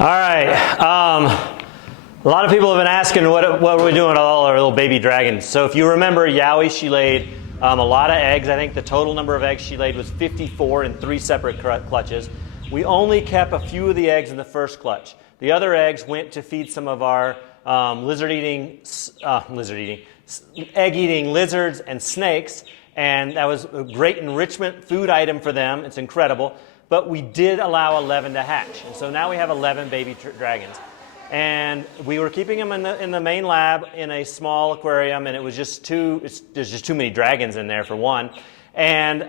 All right. A lot of people have been asking what we're doing with all our little baby dragons. So if you remember, Yowie, she laid a lot of eggs. I think the total number of eggs she laid was 54 in 3 separate clutches. We only kept a few of the eggs in the first clutch. The other eggs went to feed some of our egg-eating lizards and snakes, and that was a great enrichment food item for them. It's incredible. But we did allow 11 to hatch, and so now we have 11 baby dragons. And we were keeping them in the main lab in a small aquarium, and it was just there's just too many dragons in there for one. And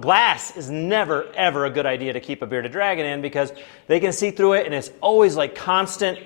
glass is never, ever a good idea to keep a bearded dragon in because they can see through it, and it's always like constant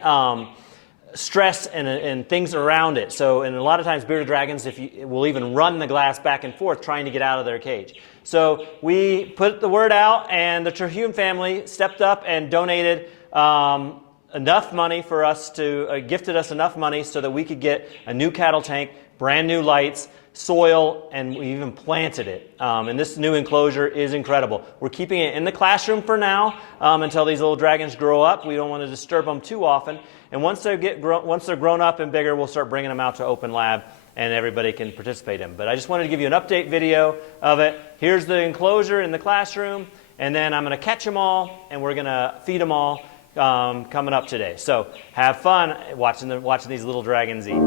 stress and things around it. So, and a lot of times bearded dragons will even run the glass back and forth trying to get out of their cage. So we put the word out, and the Terhune family stepped up and donated enough money for us to, gifted us enough money so that we could get a new cattle tank, brand new lights, soil, and we even planted it. And this new enclosure is incredible. We're keeping it in the classroom for now until these little dragons grow up. We don't want to disturb them too often. And once they're grown up and bigger, we'll start bringing them out to open lab and everybody can participate in. But I just wanted to give you an update video of it. Here's the enclosure in the classroom, and then I'm going to catch them all, and we're going to feed them all coming up today. So have fun watching these little dragons eat.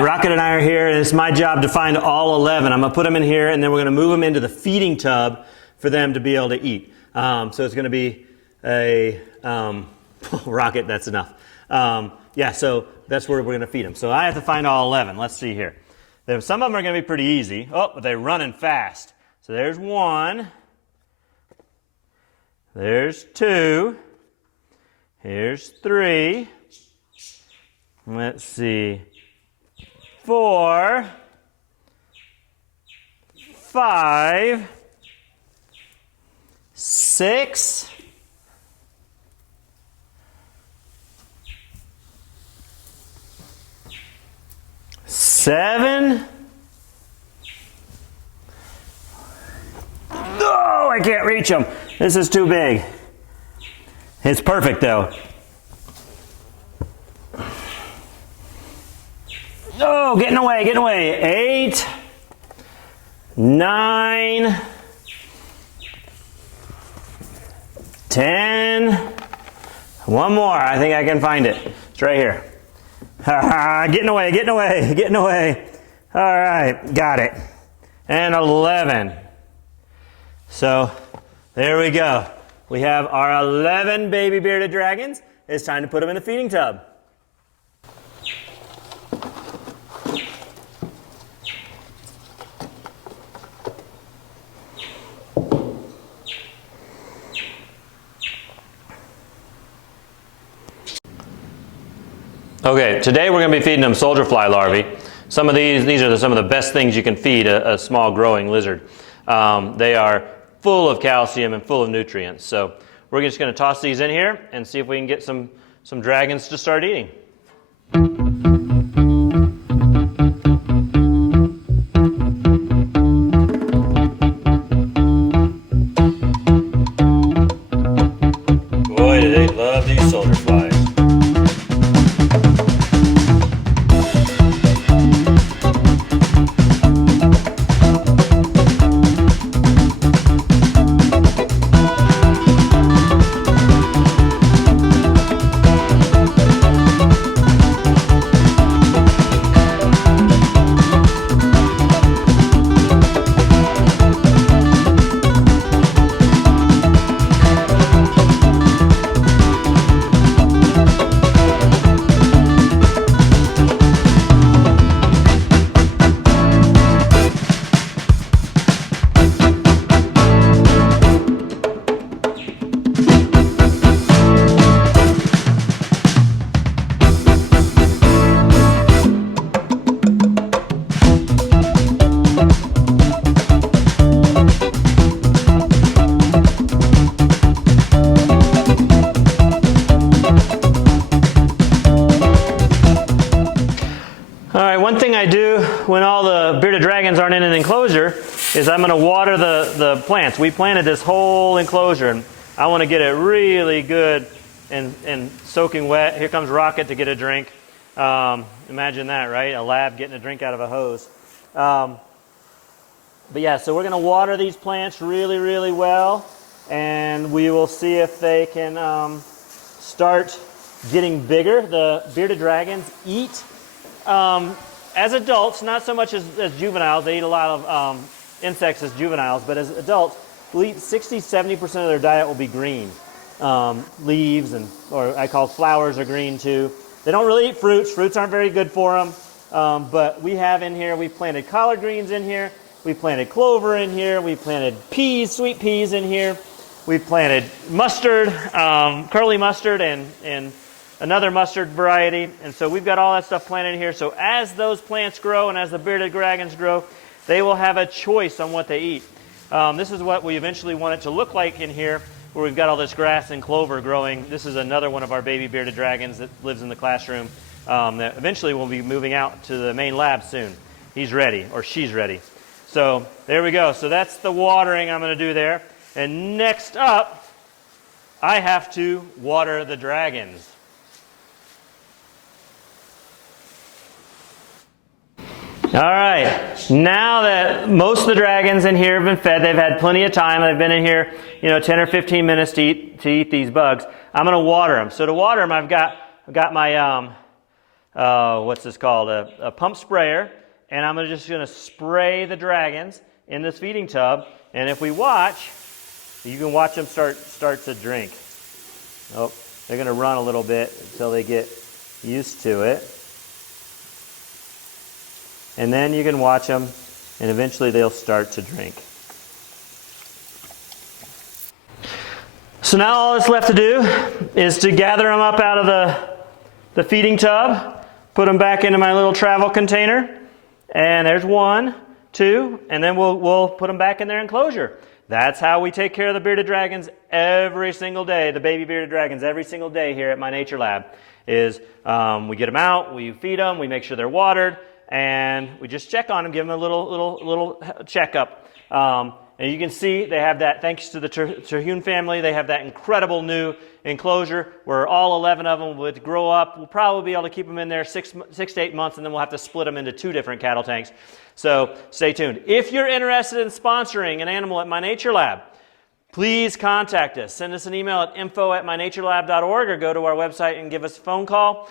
Rocket and I are here, and it's my job to find all 11. I'm going to put them in here, and then we're going to move them into the feeding tub for them to be able to eat. So it's going to be a Rocket, that's enough. Yeah, so that's where we're going to feed them. So I have to find all 11. Let's see here. Some of them are going to be pretty easy. Oh, but they're running fast. So there's 1. There's 2. Here's 3. Let's see. 4, 5, 6, 7. No, I can't reach them. This is too big. It's perfect though. Oh, getting away, getting away. 8, 9, 10. One more. I think I can find it. It's right here. Getting away, getting away, getting away. All right, got it. And 11. So there we go. We have our 11 baby bearded dragons. It's time to put them in the feeding tub. Okay, today we're going to be feeding them soldier fly larvae. Some of these are some of the best things you can feed a small growing lizard. They are full of calcium and full of nutrients. So we're just going to toss these in here and see if we can get some dragons to start eating. Boy, do they love these soldier flies. enclosure is I'm going to water the plants. We planted this whole enclosure, and I want to get it really good and soaking wet. Here comes Rocket to get a drink. Imagine that, right? A lab getting a drink out of a hose. But yeah, so we're going to water these plants really, really well, and we will see if they can start getting bigger. The bearded dragons eat as adults, not so much as juveniles. They eat a lot of insects as juveniles, but as adults, will eat 60-70% of their diet will be green. Leaves, or I call flowers are green too. They don't really eat fruits. Fruits aren't very good for them. But we have in here, we've planted collard greens in here. We've planted clover in here. We've planted peas, sweet peas in here. We've planted mustard, curly mustard, and another mustard variety. And so we've got all that stuff planted in here. So as those plants grow and as the bearded dragons grow, they will have a choice on what they eat. This is what we eventually want it to look like in here, where we've got all this grass and clover growing. This is another one of our baby bearded dragons that lives in the classroom that eventually will be moving out to the main lab soon. He's ready, or she's ready. So there we go. So that's the watering I'm going to do there. And next up, I have to water the dragons. All right, now that most of the dragons in here have been fed, they've had plenty of time, they've been in here, 10 or 15 minutes to eat these bugs. I'm going to water them. So to water them, I've got my, what's this called, a pump sprayer, and I'm just going to spray the dragons in this feeding tub, and if we watch, you can watch them start to drink. Oh, they're going to run a little bit until they get used to it. And then you can watch them, and eventually they'll start to drink. So now all that's left to do is to gather them up out of the feeding tub, put them back into my little travel container, and there's 1, 2, and then we'll put them back in their enclosure. That's how we take care of the bearded dragons every single day, the baby bearded dragons every single day here at My Nature Lab. Is we get them out, we feed them, we make sure they're watered, and we just check on them, give them a little checkup. And you can see they have that, thanks to the Terhune family, they have that incredible new enclosure where all 11 of them would grow up. We'll probably be able to keep them in there 6 to 8 months, and then we'll have to split them into 2 different cattle tanks. So stay tuned. If you're interested in sponsoring an animal at My Nature Lab, please contact us. Send us an email at info@mynaturelab.org or go to our website and give us a phone call.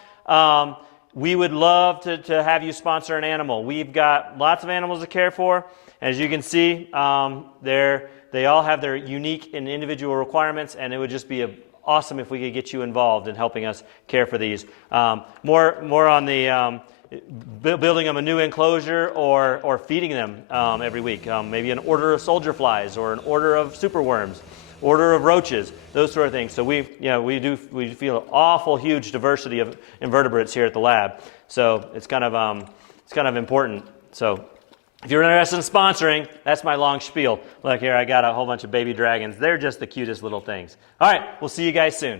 We would love to have you sponsor an animal. We've got lots of animals to care for. As you can see, they all have their unique and individual requirements, and it would just be awesome if we could get you involved in helping us care for these. More on the building them a new enclosure or feeding them every week. Maybe an order of soldier flies or an order of superworms, order of roaches, those sort of things. So we feel an awful huge diversity of invertebrates here at the lab. So it's kind of important. So if you're interested in sponsoring, that's my long spiel. Look here, I got a whole bunch of baby dragons. They're just the cutest little things. All right, we'll see you guys soon.